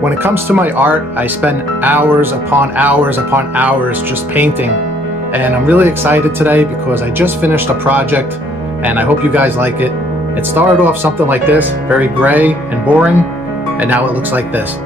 When it comes to my art, I spend hours upon hours upon hours just painting. And I'm really excited today because I just finished a project and I hope you guys like it. It started off something like this, very gray and boring, and now it looks like this.